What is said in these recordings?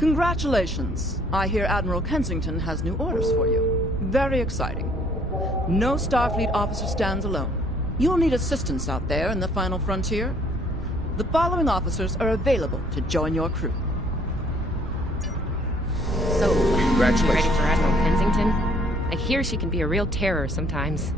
Congratulations. I hear Admiral Kensington has new orders for you. Very exciting. No Starfleet officer stands alone. You'll need assistance out there in the final frontier. The following officers are available to join your crew. So, Congratulations. you ready for Admiral Kensington? I hear she can be a real terror sometimes.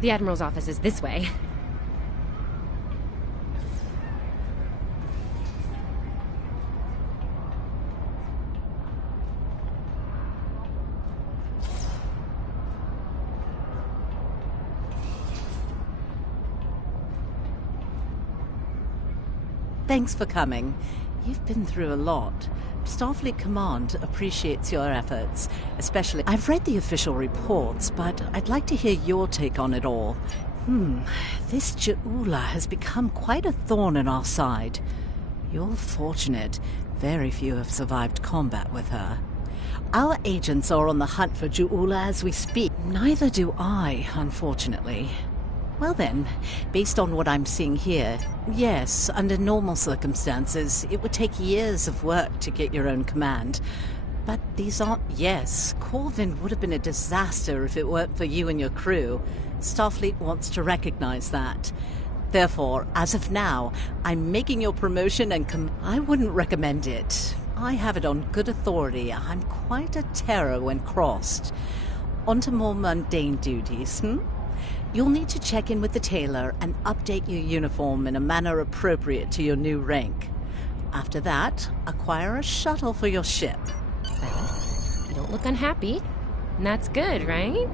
The Admiral's office is this way. Thanks for coming. You've been through a lot. Starfleet Command appreciates your efforts, especially... I've read the official reports, but I'd like to hear your take on it all. This Ju'ula has become quite a thorn in our side. You're fortunate. Very few have survived combat with her. Our agents are on the hunt for Ju'ula as we speak. Neither do I, unfortunately. Well then, based on what I'm seeing here, yes, under normal circumstances, it would take years of work to get your own command. But these aren't... Yes, Corvin would have been a disaster if it weren't for you and your crew. Starfleet wants to recognize that. Therefore, as of now, I'm making your promotion and I wouldn't recommend it. I have it on good authority. I'm quite a terror when crossed. On to more mundane duties, You'll need to check in with the tailor and update your uniform in a manner appropriate to your new rank. After that, acquire a shuttle for your ship. You don't look unhappy. And that's good, right?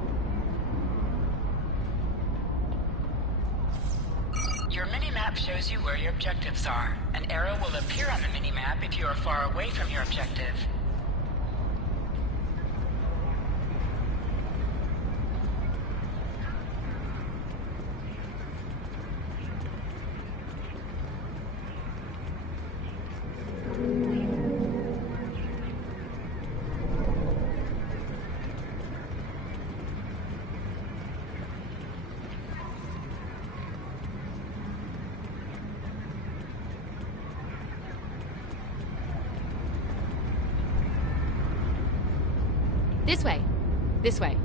Your mini-map shows you where your objectives are. An arrow will appear on the mini-map if you are far away from your objective. This way. This way.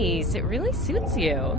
nice. It really suits you.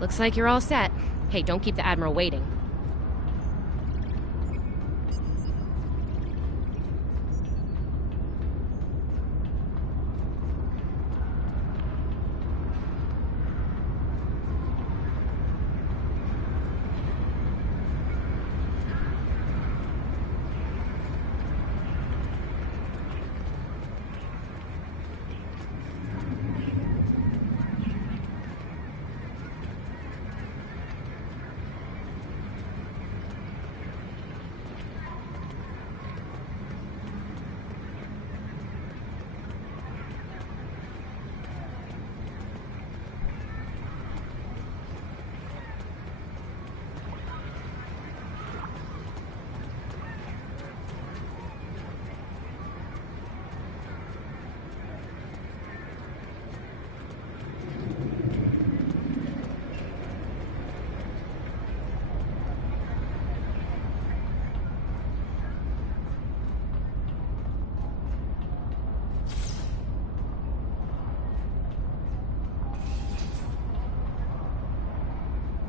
Looks like you're all set. Hey, don't keep the Admiral waiting.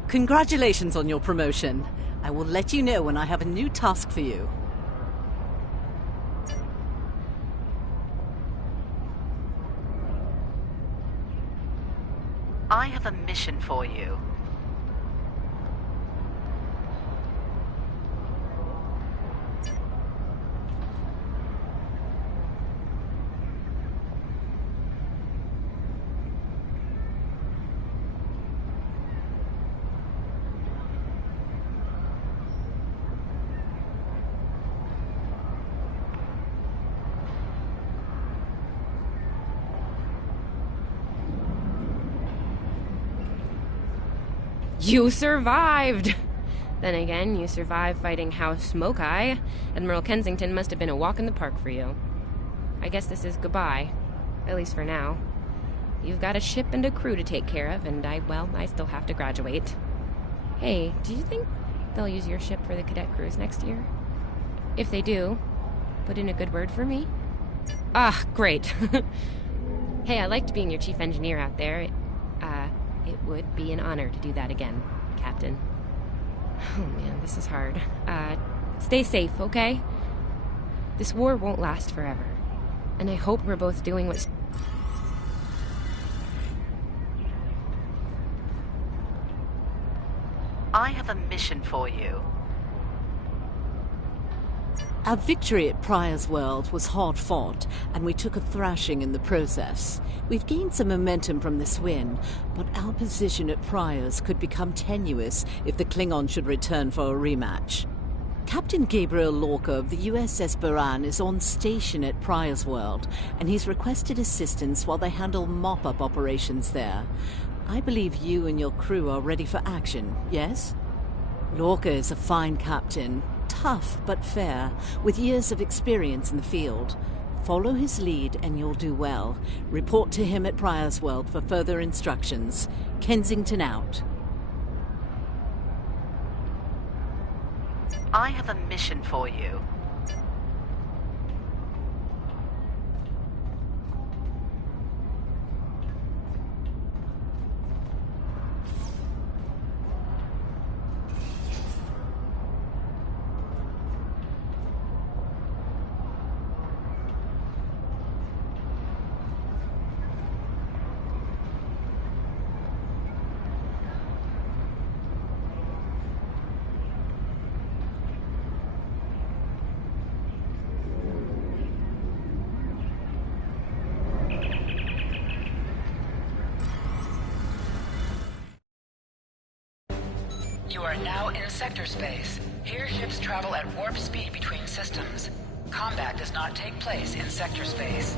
Congratulations on your promotion. I will let you know when I have a new task for you. I have a mission for you. You survived! Then again, you survived fighting House Smoke Eye. Admiral Kensington must have been a walk in the park for you. I guess this is goodbye. At least for now. You've got a ship and a crew to take care of, and I still have to graduate. Hey, do you think they'll use your ship for the cadet cruise next year? If they do, put in a good word for me? Ah, great. Hey, I liked being your chief engineer out there. It would be an honor to do that again, Captain. Oh man, this is hard. Stay safe, okay? This war won't last forever. And I hope we're both doing what's... I have a mission for you. Our victory at Pryor's World was hard fought, and we took a thrashing in the process. We've gained some momentum from this win, but our position at Pryor's could become tenuous if the Klingon should return for a rematch. Captain Gabriel Lorca of the USS Buran is on station at Pryor's World, and he's requested assistance while they handle mop-up operations there. I believe you and your crew are ready for action, yes? Lorca is a fine captain. Tough but fair, with years of experience in the field. Follow his lead and you'll do well. Report to him at Pryor's World for further instructions. Kensington out. I have a mission for you. You are now in sector space. Here ships travel at warp speed between systems. Combat does not take place in sector space.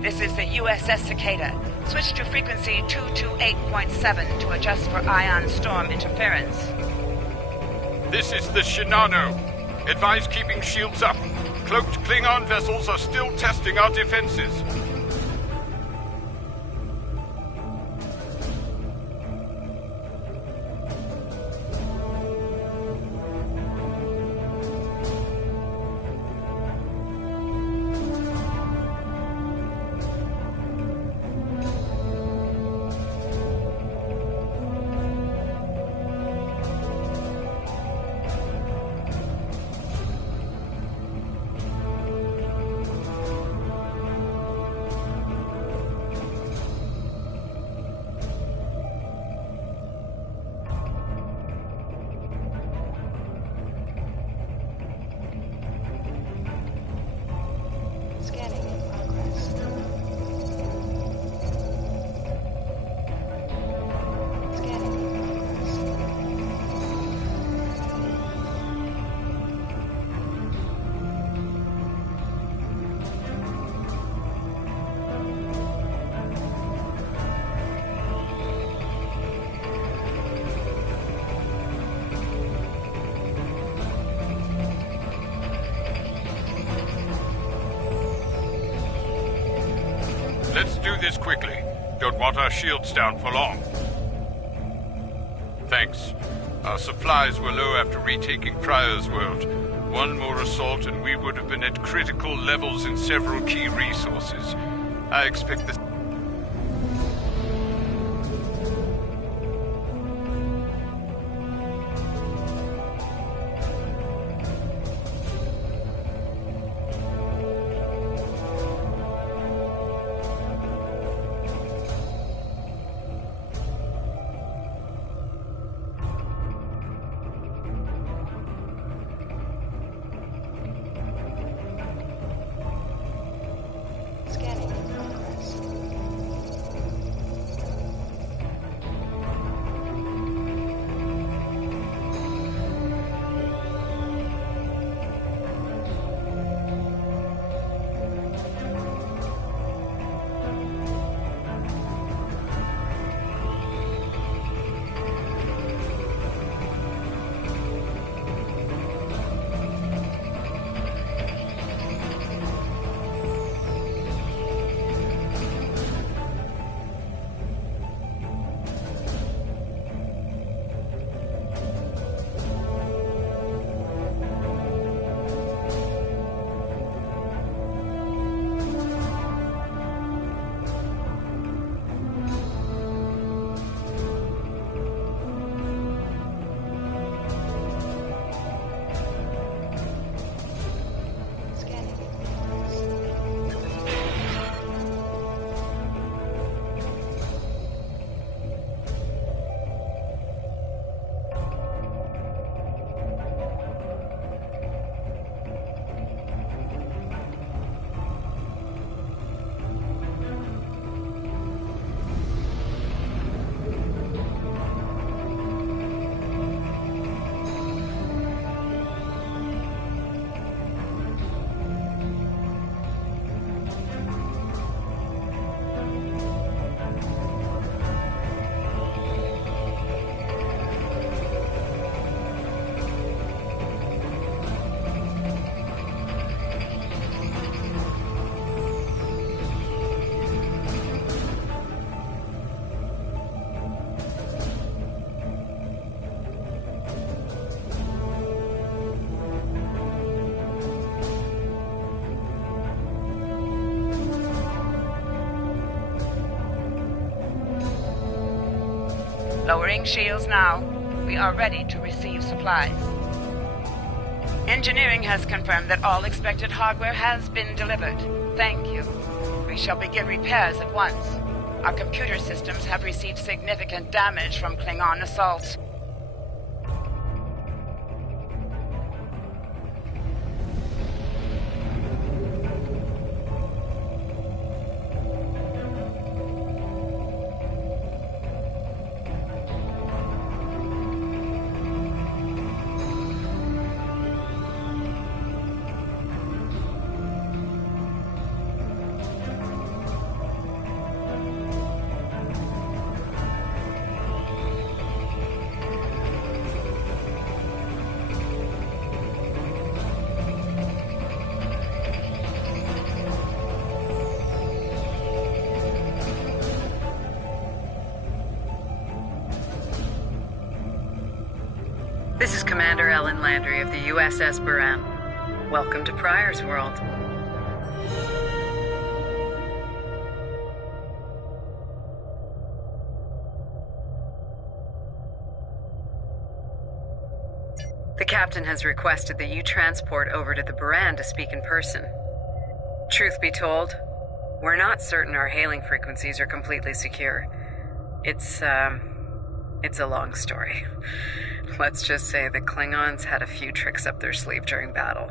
This is the USS Cicada. Switch to frequency 228.7 to adjust for ion storm interference. This is the Shinano. Advise keeping shields up. Cloaked Klingon vessels are still testing our defenses. Scanning in progress. Scanning in progress. Let's do this quickly. Don't want our shields down for long. Thanks. Our supplies were low after retaking Pryor's world. One more assault and we would have been at critical levels in several key resources. I expect this... Scanning in progress. Scanning in progress. Lowering shields now. We are ready to receive supplies. Engineering has confirmed that all expected hardware has been delivered. Thank you. We shall begin repairs at once. Our computer systems have received significant damage from Klingon assaults. This is Commander Ellen Landry of the USS Buran. Welcome to Pryor's World. The captain has requested that you transport over to the Buran to speak in person. Truth be told, we're not certain our hailing frequencies are completely secure. It's a long story. Let's just say the Klingons had a few tricks up their sleeve during battle.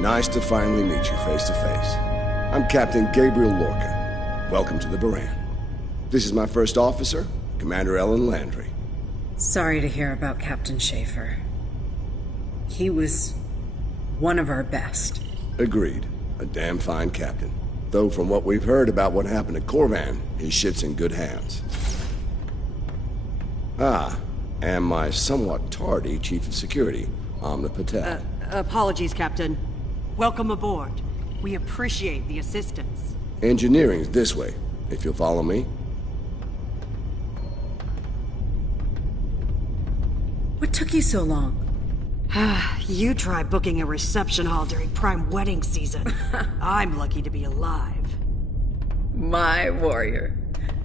Nice to finally meet you face to face. I'm Captain Gabriel Lorca. Welcome to the Buran. This is my first officer, Commander Ellen Landry. Sorry to hear about Captain Schaefer. He was one of our best. Agreed. A damn fine captain. Though from what we've heard about what happened at Corvan, his ship's in good hands. And my somewhat tardy Chief of Security, Amna Patel. Apologies, Captain. Welcome aboard. We appreciate the assistance. Engineering's this way, if you'll follow me. What took you so long? You try booking a reception hall during prime wedding season. I'm lucky to be alive. My warrior.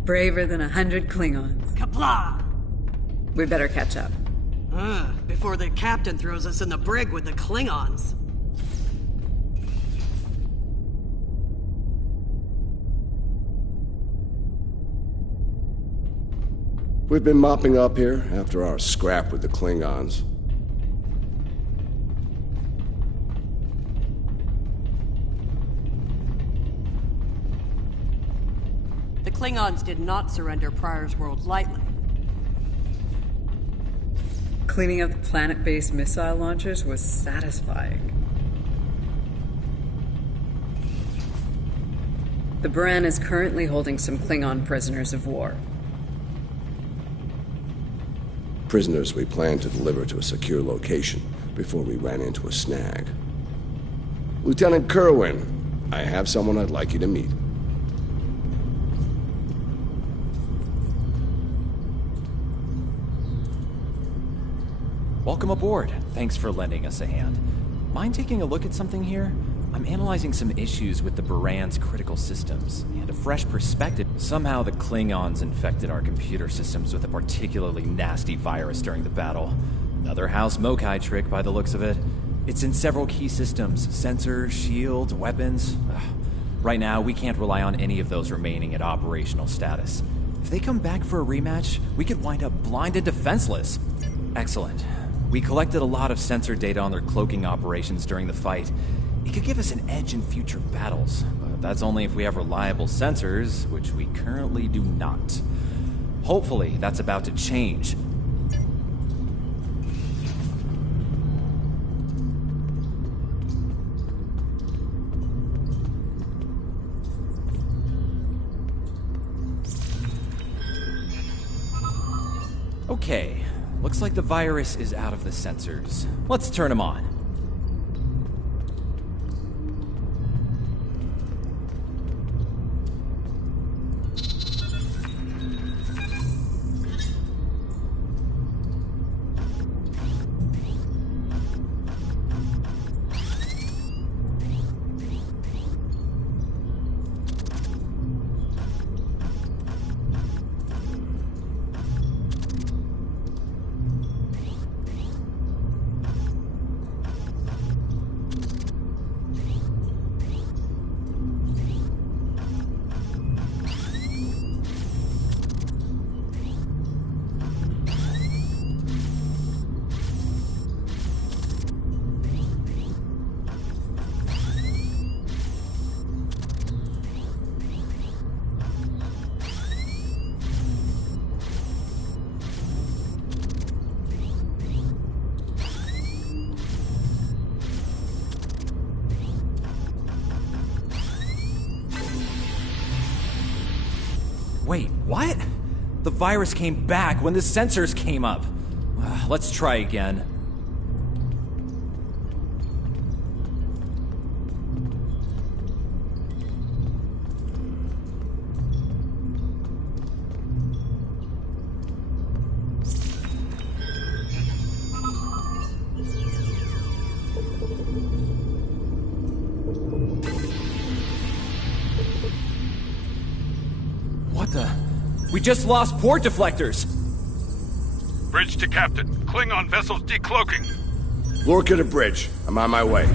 Braver than 100 Klingons. Kapla! We better catch up. Before the captain throws us in the brig with the Klingons. We've been mopping up here after our scrap with the Klingons. The Klingons did not surrender Pryor's World lightly. Cleaning up the planet-based missile launchers was satisfying. The Buran is currently holding some Klingon prisoners of war. Prisoners we plan to deliver to a secure location before we ran into a snag. Lieutenant Kerwin, I have someone I'd like you to meet. Welcome aboard. Thanks for lending us a hand. Mind taking a look at something here? I'm analyzing some issues with the Buran's critical systems, and a fresh perspective. Somehow the Klingons infected our computer systems with a particularly nasty virus during the battle. Another House Mokai trick by the looks of it. It's in several key systems: sensors, shields, weapons. Right now, we can't rely on any of those remaining at operational status. If they come back for a rematch, we could wind up blind and defenseless. Excellent. We collected a lot of sensor data on their cloaking operations during the fight. It could give us an edge in future battles, but that's only if we have reliable sensors, which we currently do not. Hopefully, that's about to change. Okay, looks like the virus is out of the sensors. Let's turn them on. Wait, what? The virus came back when the sensors came up. Let's try again. What the? We just lost port deflectors! Bridge to Captain. Klingon vessels decloaking. Lorca to bridge. I'm on my way.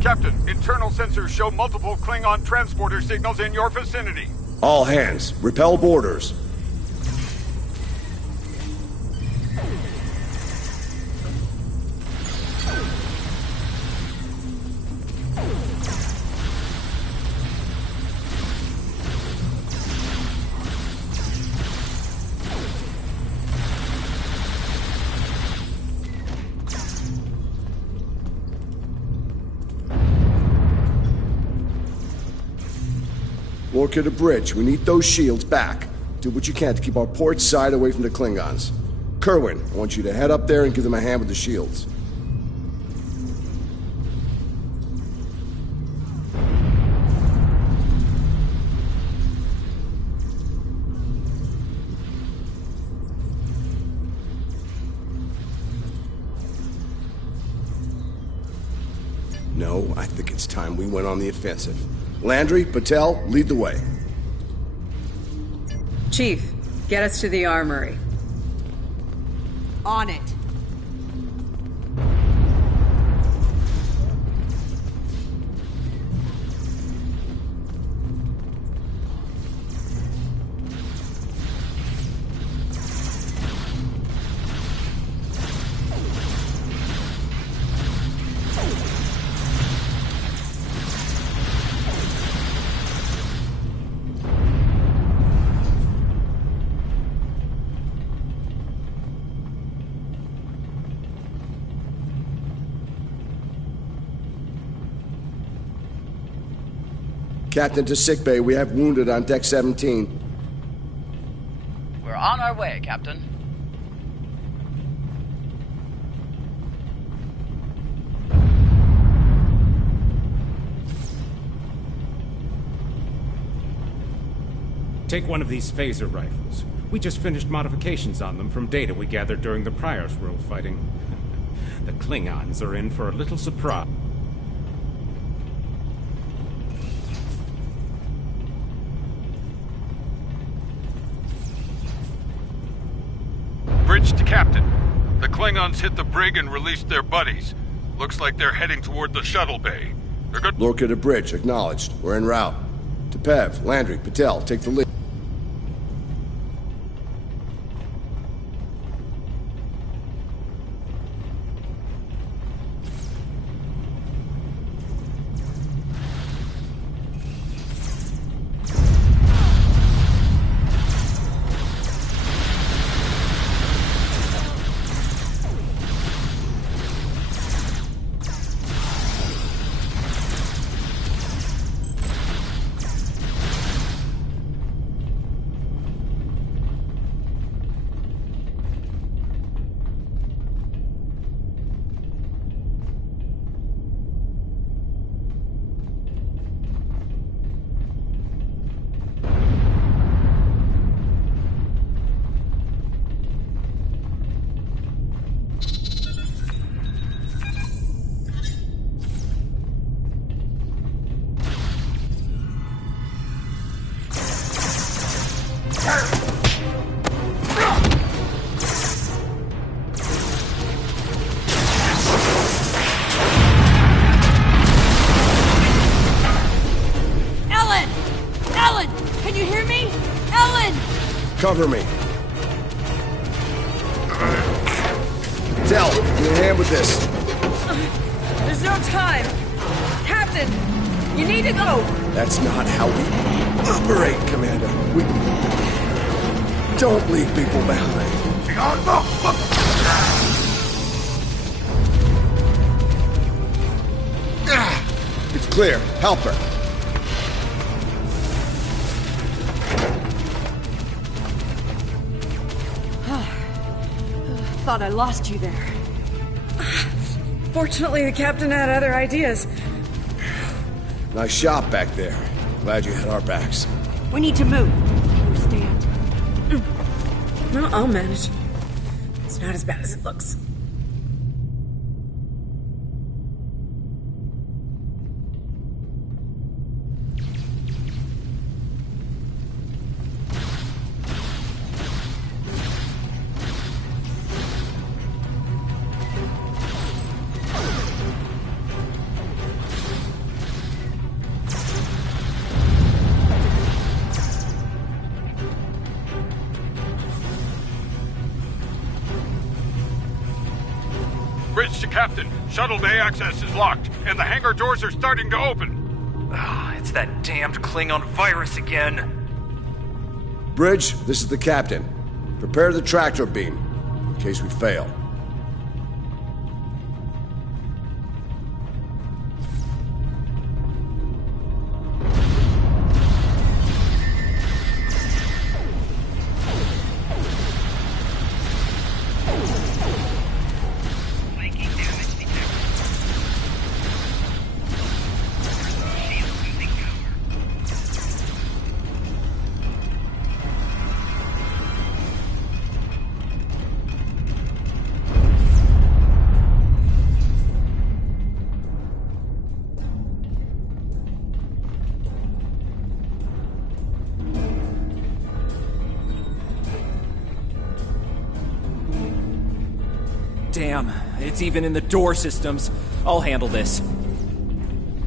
Captain, internal sensors show multiple Klingon transporter signals in your vicinity. All hands, repel boarders. Lorca to bridge. We need those shields back. Do what you can to keep our port side away from the Klingons. Kerwin, I want you to head up there and give them a hand with the shields. No, I think it's time we went on the offensive. Landry, Patel, lead the way. Chief, get us to the armory. On it. Captain to sickbay. We have wounded on deck 17. We're on our way, Captain. Take one of these phaser rifles. We just finished modifications on them from data we gathered during the Prior's World fighting. The Klingons are in for a little surprise. Bridge to Captain. The Klingons hit the brig and released their buddies. Looks like they're heading toward the shuttle bay. They're good. Lorca to bridge. Acknowledged. We're en route. To Pev, Landry, Patel, take the lead. Cover me. Tell, give me a hand with this. There's no time. Captain, you need to go. That's not how we operate, Commander. We don't leave people behind. It's clear. Help her. thought I lost you there. Fortunately, the captain had other ideas. Nice shot back there. Glad you had our backs. We need to move. Understand? No, I'll manage. It's not as bad as it looks. Bridge to Captain. Shuttle bay access is locked, and the hangar doors are starting to open. It's that damned Klingon virus again. Bridge, this is the captain. Prepare the tractor beam, in case we fail. Damn, it's even in the door systems. I'll handle this.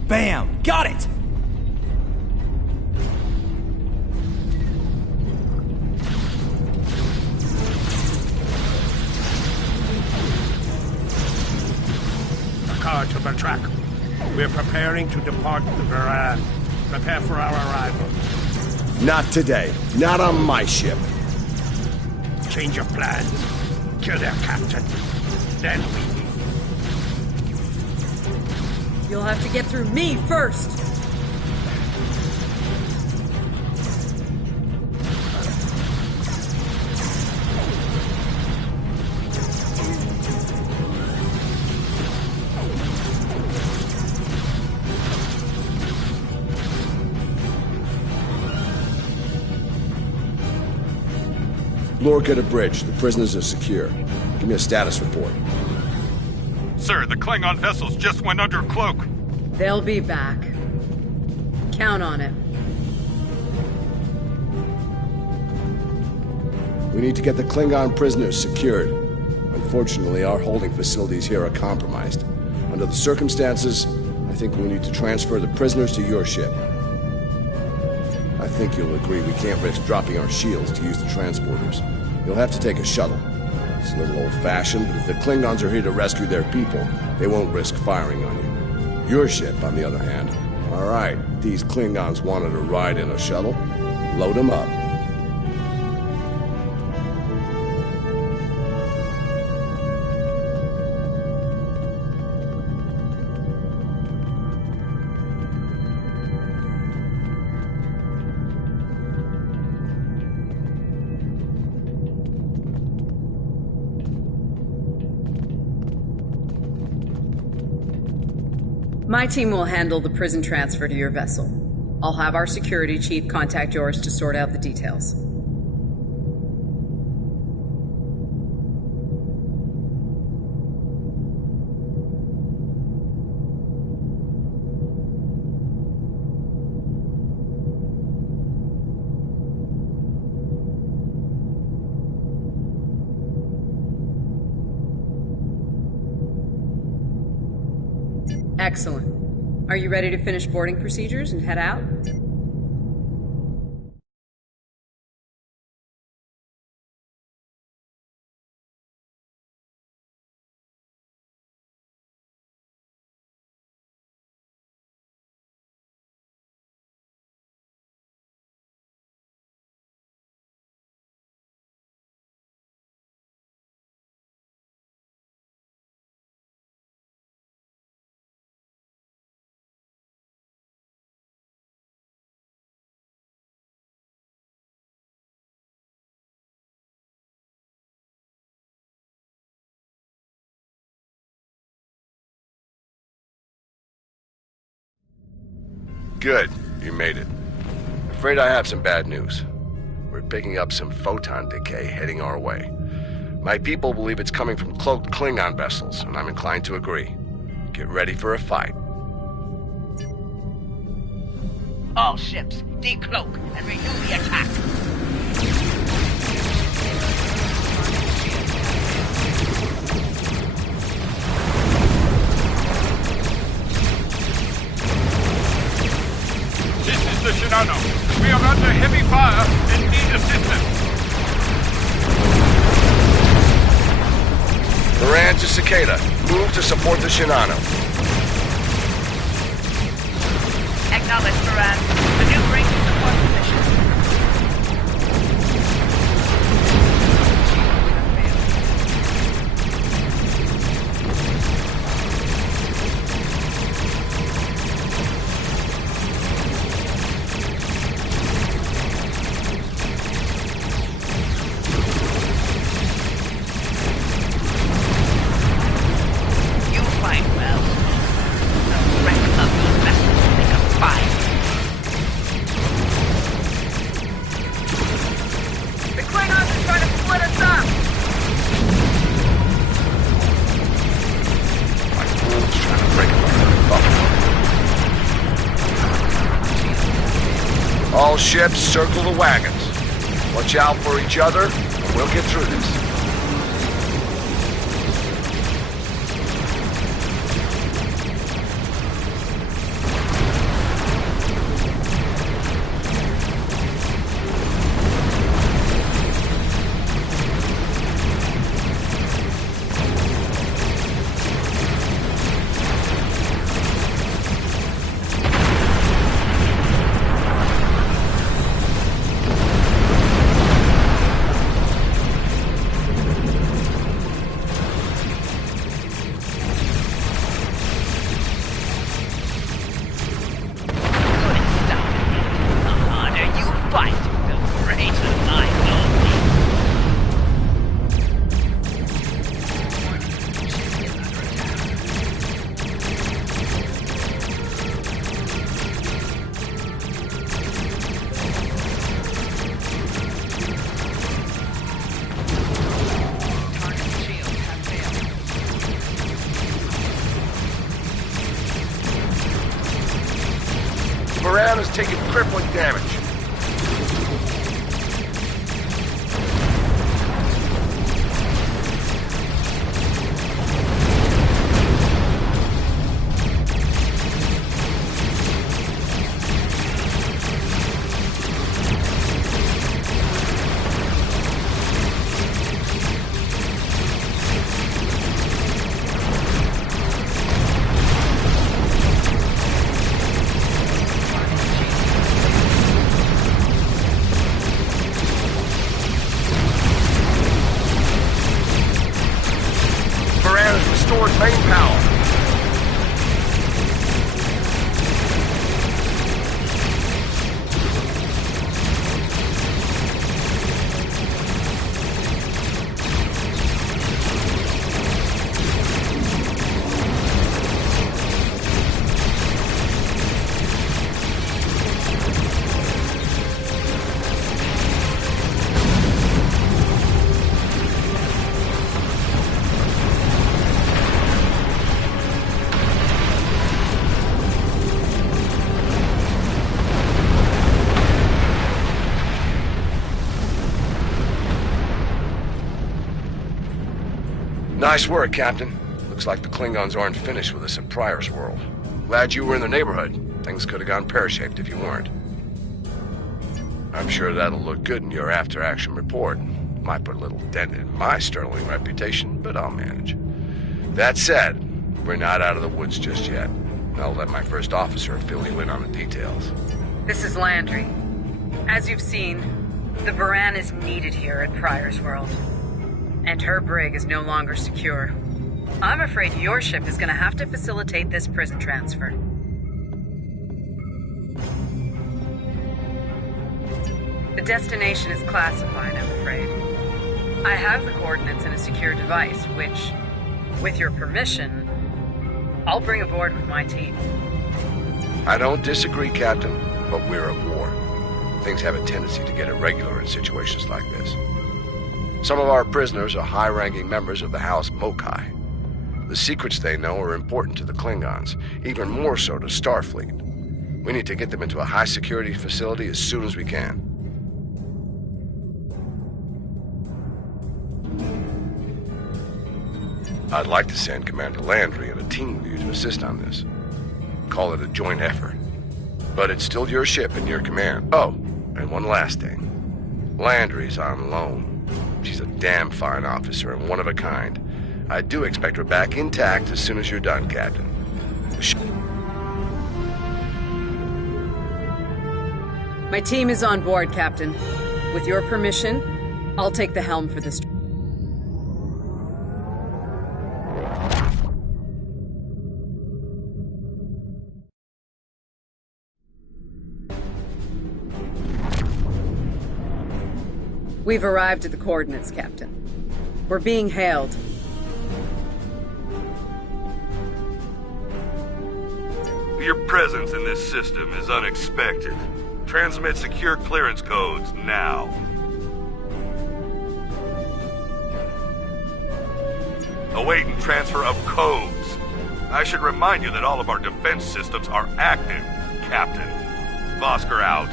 Bam! Got it! Car to the track. We're preparing to depart the Varan. Prepare for our arrival. Not today. Not on my ship. Change your plans. Kill their captain. Then we leave. You'll have to get through me first. Lorca to bridge. The prisoners are secure. Give me a status report. Sir, the Klingon vessels just went under cloak. They'll be back. Count on it. We need to get the Klingon prisoners secured. Unfortunately, our holding facilities here are compromised. Under the circumstances, I think we need to transfer the prisoners to your ship. I think you'll agree we can't risk dropping our shields to use the transporters. You'll have to take a shuttle. It's a little old-fashioned, but if the Klingons are here to rescue their people, they won't risk firing on you. Your ship, on the other hand. All right, these Klingons wanted to ride in a shuttle. Load them up. My team will handle the prison transfer to your vessel. I'll have our security chief contact yours to sort out the details. Excellent. Are you ready to finish boarding procedures and head out? Good. You made it. Afraid I have some bad news. We're picking up some photon decay heading our way. My people believe it's coming from cloaked Klingon vessels, and I'm inclined to agree. Get ready for a fight. All ships, decloak and renew the attack. This is the Shinano. We are under heavy fire and need assistance. Moran to Cicada. Move to support the Shinano. Acknowledge, Moran. Maneuvering to support position. You fight well. The wreck of these vessels will make a fire. The Klingons are trying to split us up! Like wolves trying to break apart. All ships, circle the wagons. Watch out for each other, and we'll get through this. Moran is taking crippling damage. Restored main power. Nice work, Captain. Looks like the Klingons aren't finished with us at Pryor's World. Glad you were in the neighborhood. Things could have gone pear-shaped if you weren't. I'm sure that'll look good in your after-action report. Might put a little dent in my sterling reputation, but I'll manage. That said, we're not out of the woods just yet. I'll let my first officer fill you in on the details. This is Landry. As you've seen, the Baran is needed here at Pryor's World. And her brig is no longer secure. I'm afraid your ship is going to have to facilitate this prison transfer. The destination is classified, I'm afraid. I have the coordinates in a secure device, which, with your permission, I'll bring aboard with my team. I don't disagree, Captain, but we're at war. Things have a tendency to get irregular in situations like this. Some of our prisoners are high-ranking members of the House Mokai. The secrets they know are important to the Klingons, even more so to Starfleet. We need to get them into a high-security facility as soon as we can. I'd like to send Commander Landry and a team of you to assist on this. Call it a joint effort. But it's still your ship and your command. Oh, and one last thing. Landry's on loan. She's a damn fine officer and one of a kind. I do expect her back intact as soon as you're done, Captain. My team is on board, Captain. With your permission, I'll take the helm for this. We've arrived at the coordinates, Captain. We're being hailed. Your presence in this system is unexpected. Transmit secure clearance codes now. Awaiting transfer of codes. I should remind you that all of our defense systems are active, Captain. Vosker out.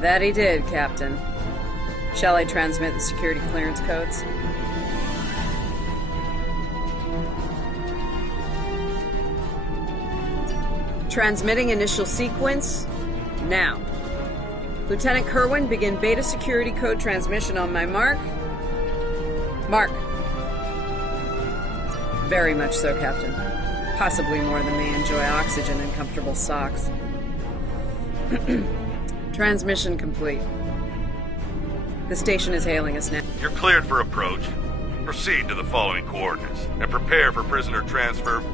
That he did, Captain. Shall I transmit the security clearance codes? Transmitting initial sequence, now. Lieutenant Kerwin, begin beta security code transmission on my mark. Mark. Very much so, Captain. Possibly more than they enjoy oxygen and comfortable socks. Transmission complete. The station is hailing us now. You're cleared for approach. Proceed to the following coordinates and prepare for prisoner transfer.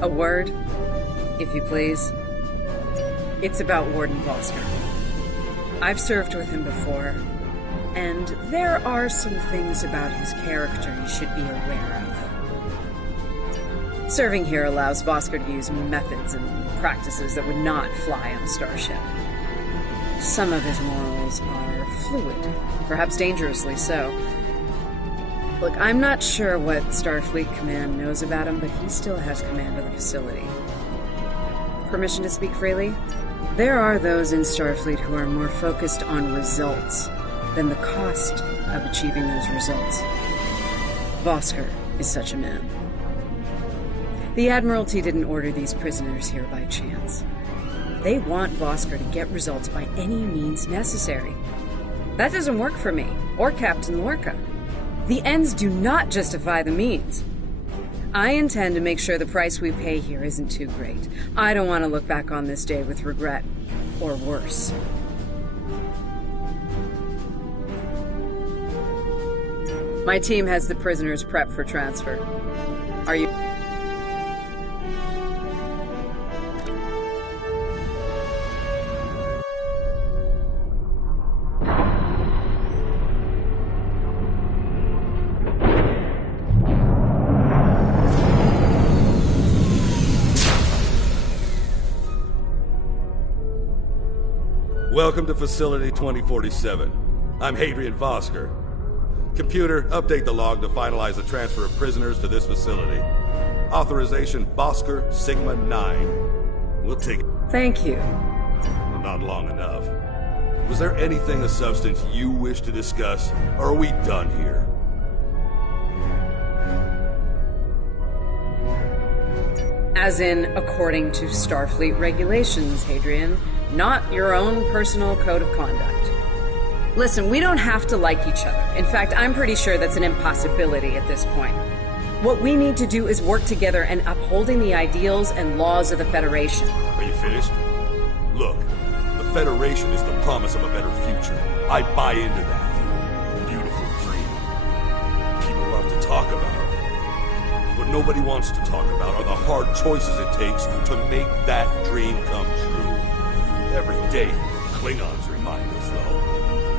A word, if you please. It's about Warden Vosker. I've served with him before, and there are some things about his character you should be aware of. Serving here allows Vosker to use methods and practices that would not fly on a starship. Some of his morals are fluid, perhaps dangerously so. Look, I'm not sure what Starfleet Command knows about him, but he still has command of the facility. Permission to speak freely? There are those in Starfleet who are more focused on results than the cost of achieving those results. Vosker is such a man. The Admiralty didn't order these prisoners here by chance. They want Vosker to get results by any means necessary. That doesn't work for me, or Captain Lorca. The ends do not justify the means. I intend to make sure the price we pay here isn't too great. I don't want to look back on this day with regret, or worse. My team has the prisoners prepped for transfer. Are you... Welcome to Facility 2047. I'm Hadrian Vosker. Computer, update the log to finalize the transfer of prisoners to this facility. Authorization Vosker Sigma 9. We'll take it. Thank you. Well, not long enough. Was there anything of substance you wish to discuss, or are we done here? As in, according to Starfleet regulations, Hadrian, not your own personal code of conduct. Listen, we don't have to like each other. In fact, I'm pretty sure that's an impossibility at this point. What we need to do is work together in upholding the ideals and laws of the Federation. Are you finished? Look, the Federation is the promise of a better future. I buy into that. Beautiful dream. People love to talk about it. What nobody wants to talk about are the hard choices it takes to make that dream come true. Every day, Klingons remind us, though.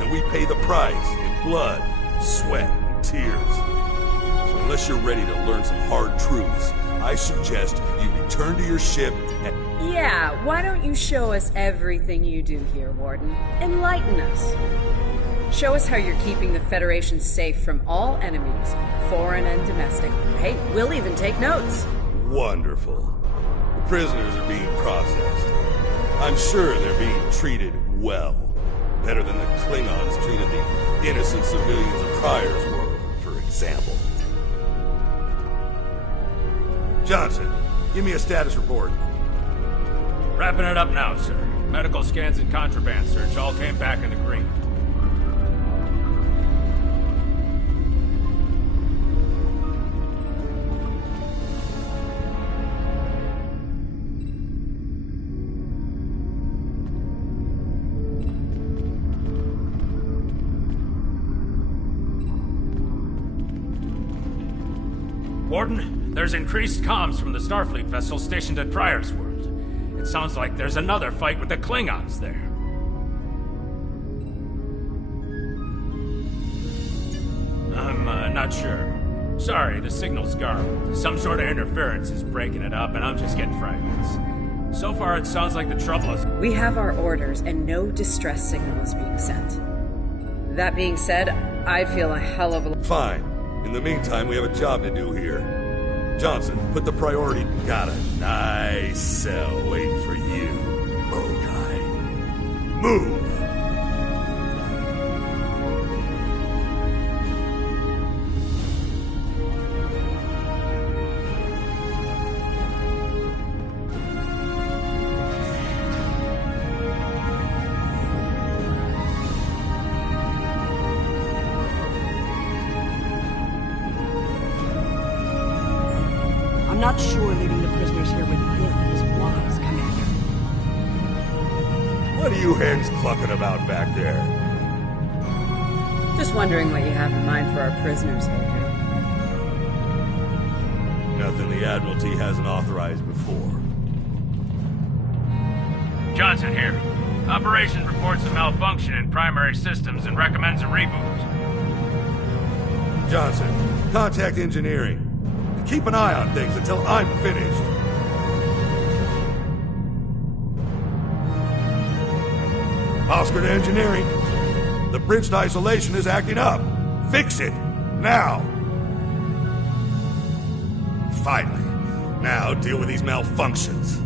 And we pay the price in blood, sweat, and tears. So unless you're ready to learn some hard truths, I suggest you return to your ship and... Yeah, why don't you show us everything you do here, Warden? Enlighten us. Show us how you're keeping the Federation safe from all enemies, foreign and domestic. Hey, we'll even take notes. Wonderful. The prisoners are being processed. I'm sure they're being treated well. Better than the Klingons treated the innocent civilians of Pryor's world, for example. Johnson, give me a status report. Wrapping it up now, sir. Medical scans and contraband search all came back in the green. Warden, there's increased comms from the Starfleet vessel stationed at Pryor's world. It sounds like there's another fight with the Klingons there. I'm not sure. Sorry, the signal's garbled. Some sort of interference is breaking it up, and I'm just getting fragments. So far, it sounds like the trouble is... We have our orders, and no distress signal is being sent. That being said, I feel a hell of a... Fine. In the meantime, we have a job to do here. Johnson, put the priority... Got a nice cell waiting for you. Okay. Move! I'm not sure leaving the prisoners here with him is wise, Commander. What are you hens clucking about back there? Just wondering what you have in mind for our prisoners, Hadrian. Nothing the Admiralty hasn't authorized before. Johnson here. Operations reports a malfunction in primary systems and recommends a reboot. Johnson, contact engineering. Keep an eye on things until I'm finished. Oscar to engineering. The bridge to isolation is acting up. Fix it. Now. Finally. Now deal with these malfunctions.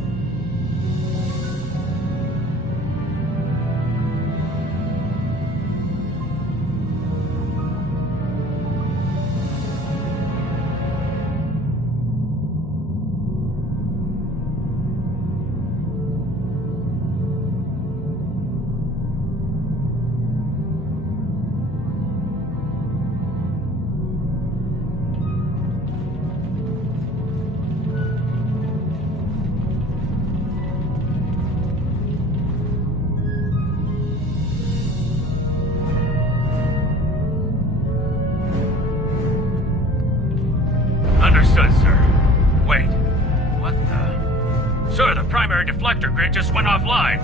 primary deflector grid just went offline.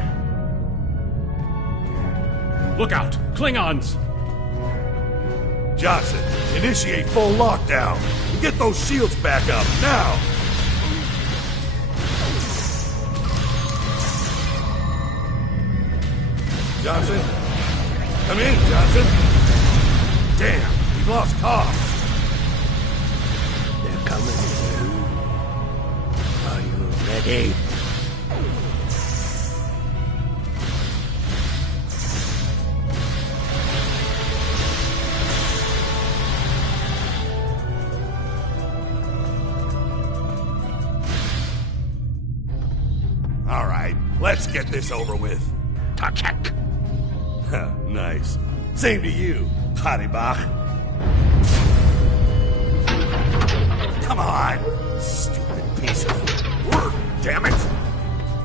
Look out! Klingons! Johnson, initiate full lockdown. And get those shields back up, now! Johnson? Come in, Johnson! Damn, we've lost comms. They're coming in. Are you ready? All right, let's get this over with. Touch it! Nice. Same to you, Haribach. Come on! Stupid piece of work, damn it!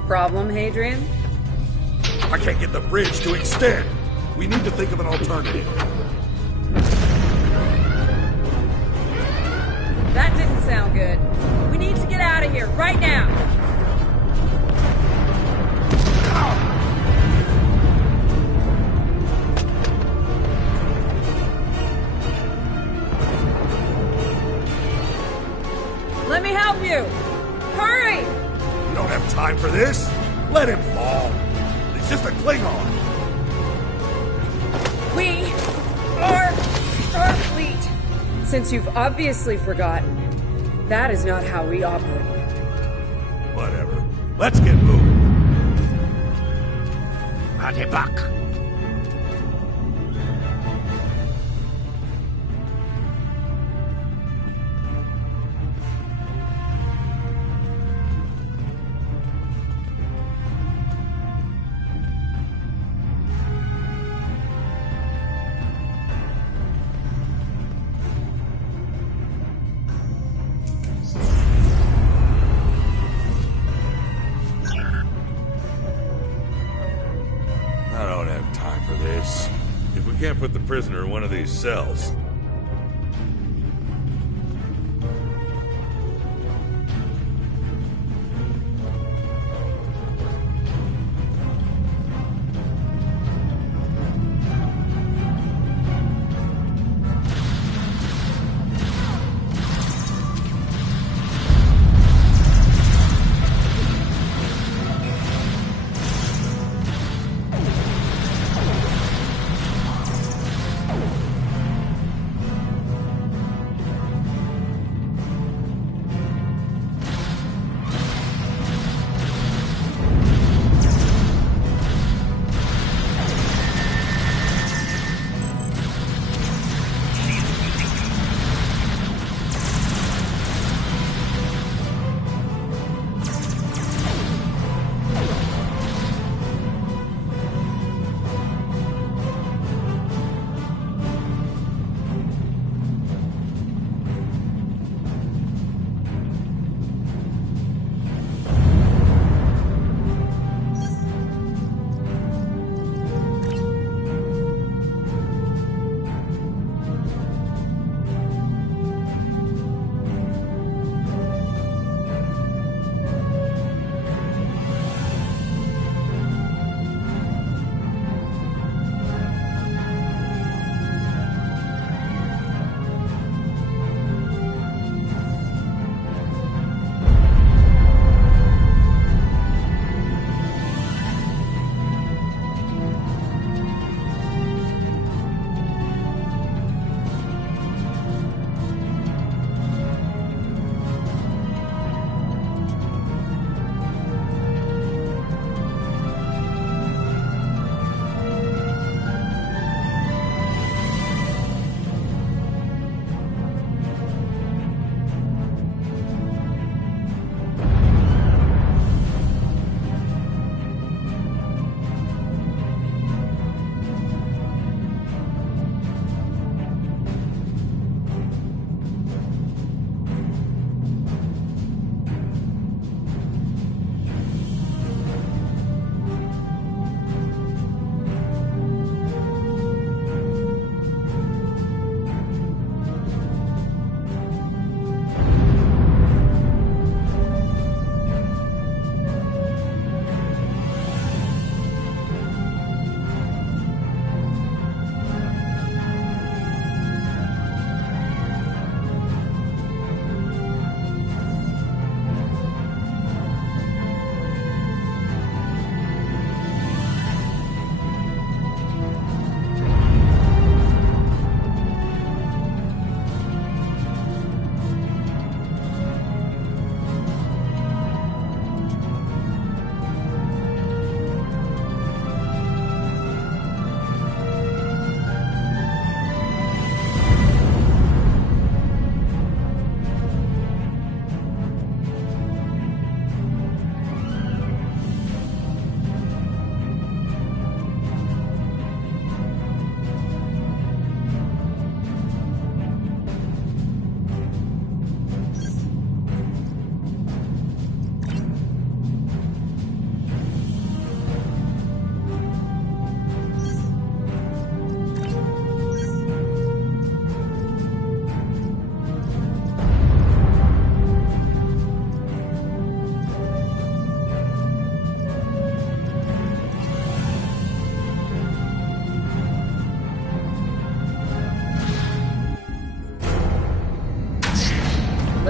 Problem, Hadrian? I can't get the bridge to extend. We need to think of an alternative. That didn't sound good. We need to get out of here, right now! Let me help you! Hurry! We don't have time for this. Let him fall. He's just a Klingon. We are Starfleet. Since you've obviously forgotten, that is not how we operate. Whatever. Let's get moving. Haribach! I don't have time for this. If we can't put the prisoner in one of these cells,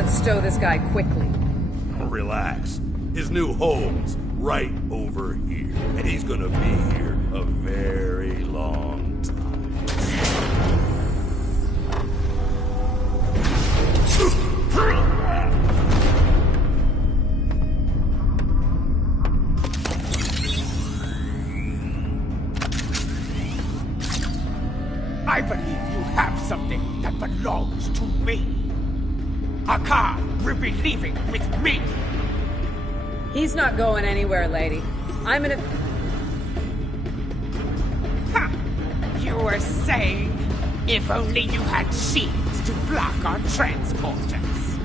Let's stow this guy quickly. Relax. His new home's right over here. And he's gonna be here a very long time. I believe you have something that belongs to me. Akar will be leaving with me. He's not going anywhere, lady. I'm in a... Ha! You were saying, if only you had shields to block our transporters.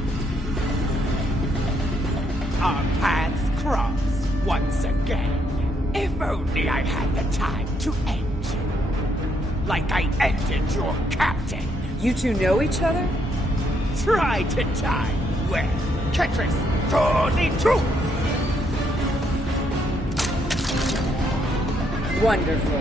Our paths cross once again. If only I had the time to end you. Like I ended your captain. You two know each other? Try to die well. Ketris, 42! Wonderful.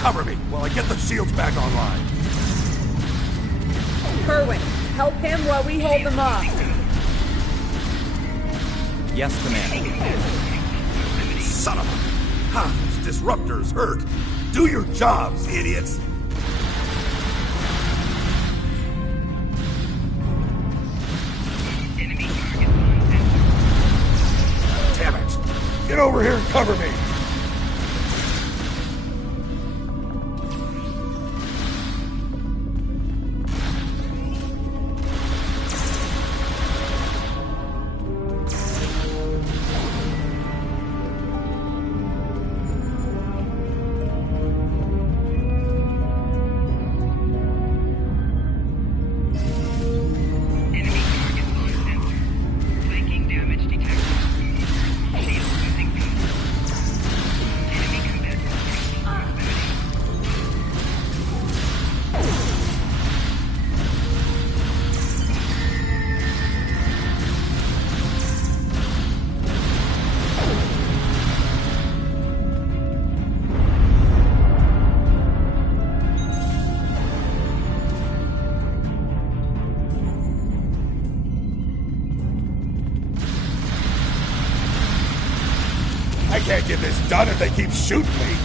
Cover me while I get the shields back online. Kerwin, help him while we hold them off. Yes, Commander. Son of a... Ha! These disruptors hurt. Do your jobs, idiots! Damn it! Get over here and cover me! I can't get this done if they keep shooting me.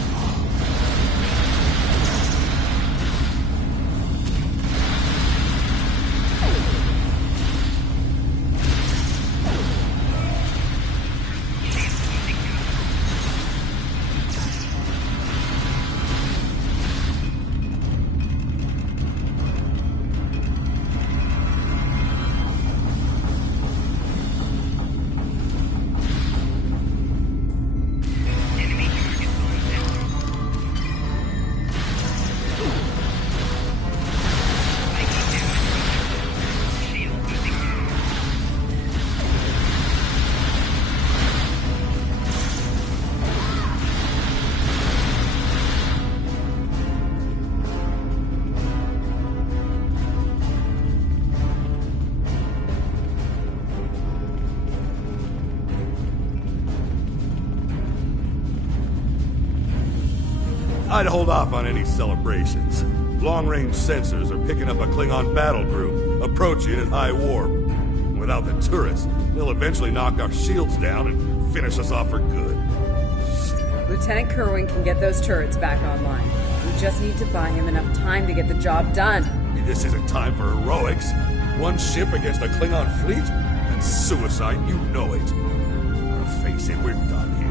I'd hold off on any celebrations. Long-range sensors are picking up a Klingon battle group, approaching at high warp. Without the turrets, they'll eventually knock our shields down and finish us off for good. Lieutenant Kerwin can get those turrets back online. We just need to buy him enough time to get the job done. This isn't time for heroics. One ship against a Klingon fleet? And suicide, you know it. Face it, we're done here.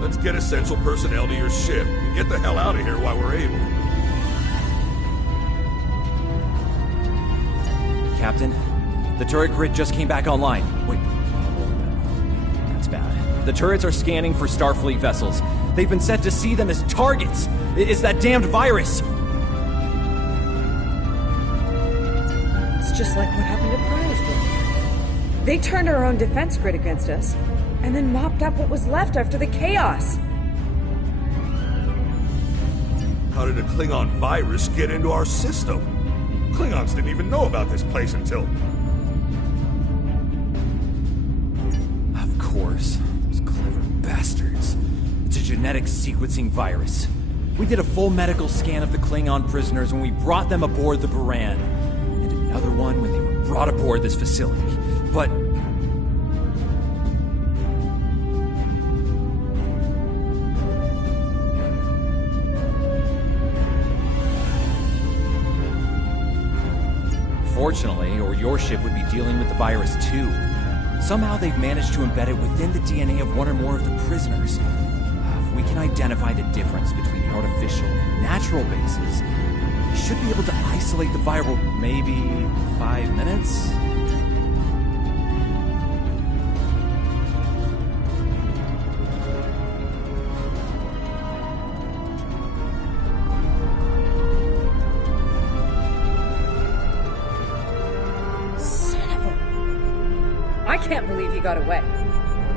Let's get essential personnel to your ship and get the hell out of here while we're able. Captain, the turret grid just came back online. Wait. That's bad. The turrets are scanning for Starfleet vessels. They've been set to see them as targets. It's that damned virus. It's just like what happened to Prize. They turned our own defense grid against us, and then mopped up what was left after the chaos. How did a Klingon virus get into our system? Klingons didn't even know about this place until... Of course. Those clever bastards. It's a genetic sequencing virus. We did a full medical scan of the Klingon prisoners when we brought them aboard the Baran, and another one when they were brought aboard this facility. But fortunately, or your ship would be dealing with the virus too. Somehow they've managed to embed it within the DNA of one or more of the prisoners. If we can identify the difference between the artificial and natural bases, we should be able to isolate the viral maybe 5 minutes? I can't believe he got away.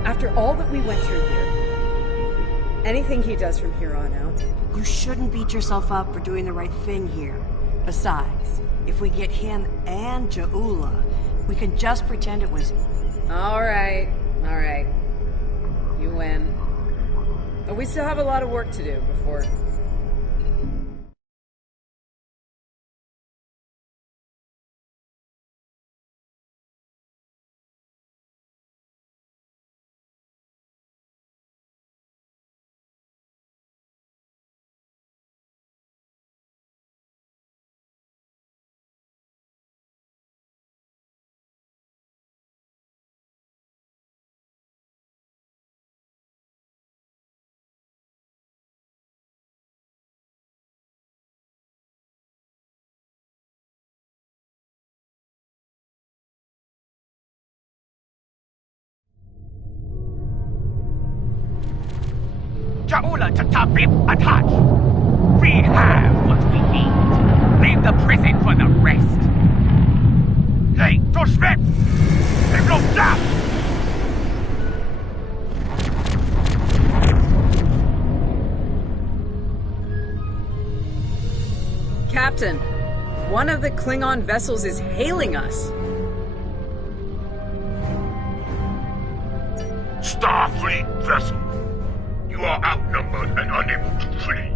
After all that we went through here. Anything he does from here on out. You shouldn't beat yourself up for doing the right thing here. Besides, if we get him and Ja'ula, we can just pretend it was... Alright. You win. But we still have a lot of work to do before... Ja'ula to Tafib, attach! We have what we need. Leave the prison for the rest. Hey, Toshvet! There's no gap! Captain, one of the Klingon vessels is hailing us. Starfleet vessel. You are outnumbered and unable to flee.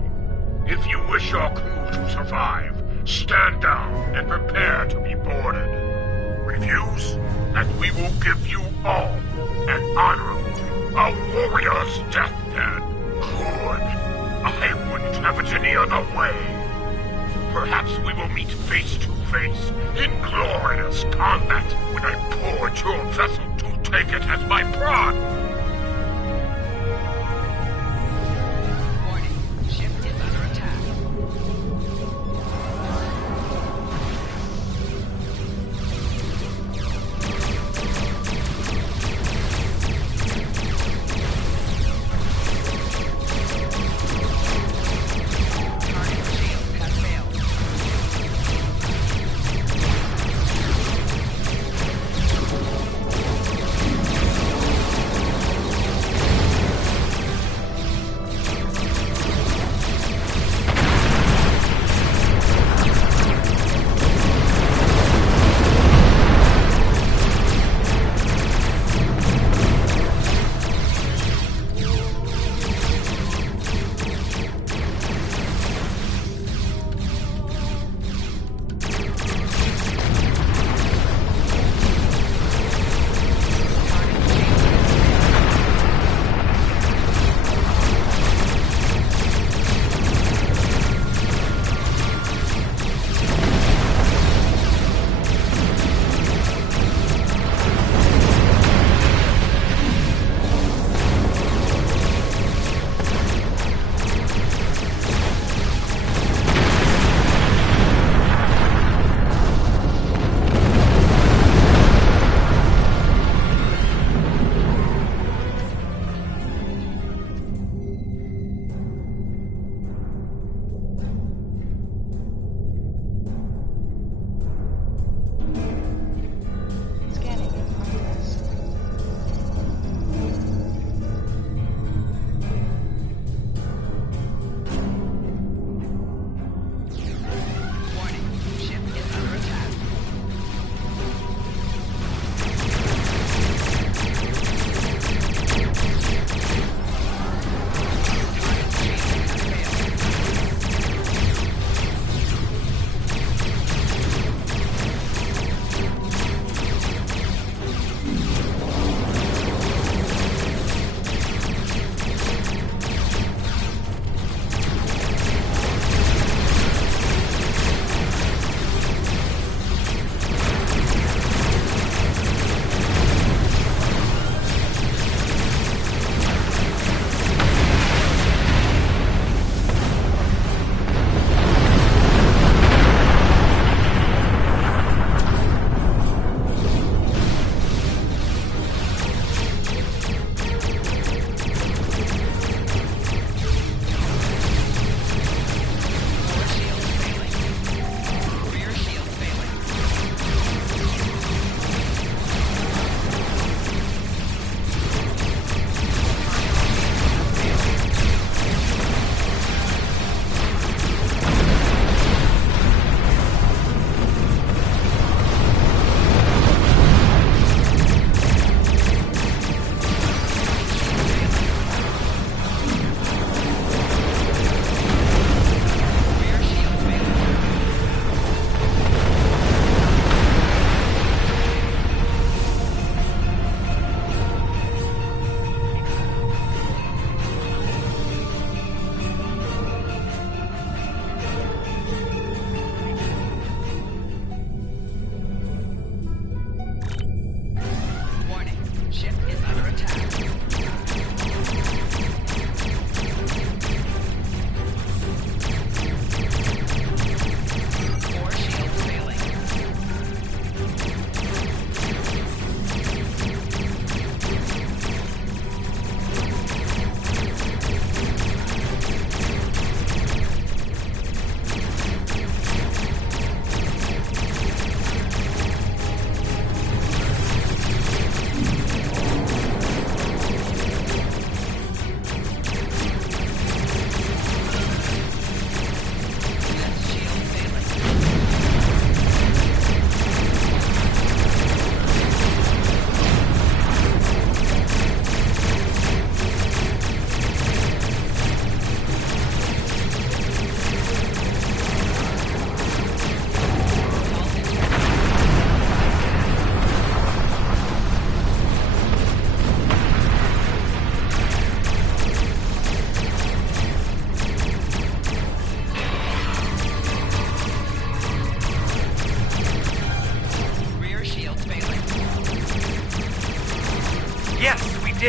If you wish your crew to survive, stand down and prepare to be boarded. Refuse, and we will give you all an honorable, a warrior's deathbed. Good. I wouldn't have it any other way. Perhaps we will meet face to face in glorious combat when I board your vessel to take it as my pride.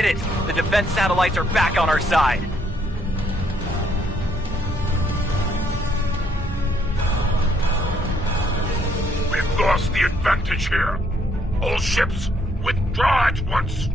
did it! The defense satellites are back on our side! We've lost the advantage here. All ships, withdraw at once.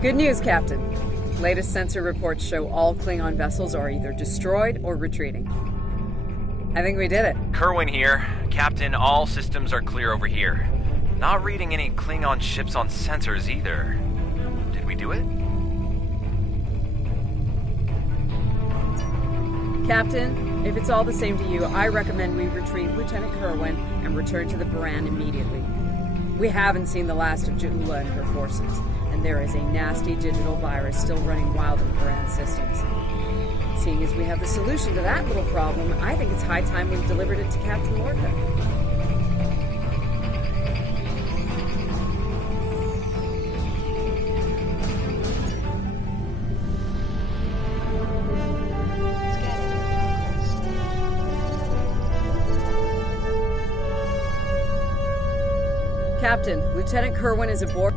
Good news, Captain. Latest sensor reports show all Klingon vessels are either destroyed or retreating. I think we did it. Kerwin here. Captain, all systems are clear over here. Not reading any Klingon ships on sensors either. Did we do it? Captain, if it's all the same to you, I recommend we retrieve Lieutenant Kerwin and return to the Baran immediately. We haven't seen the last of Ja'ula and her forces, and there is a nasty digital virus still running wild in the Baran systems. Seeing as we have the solution to that little problem, I think it's high time we delivered it to Captain Lorca. Captain, Lieutenant Kerwin is aboard.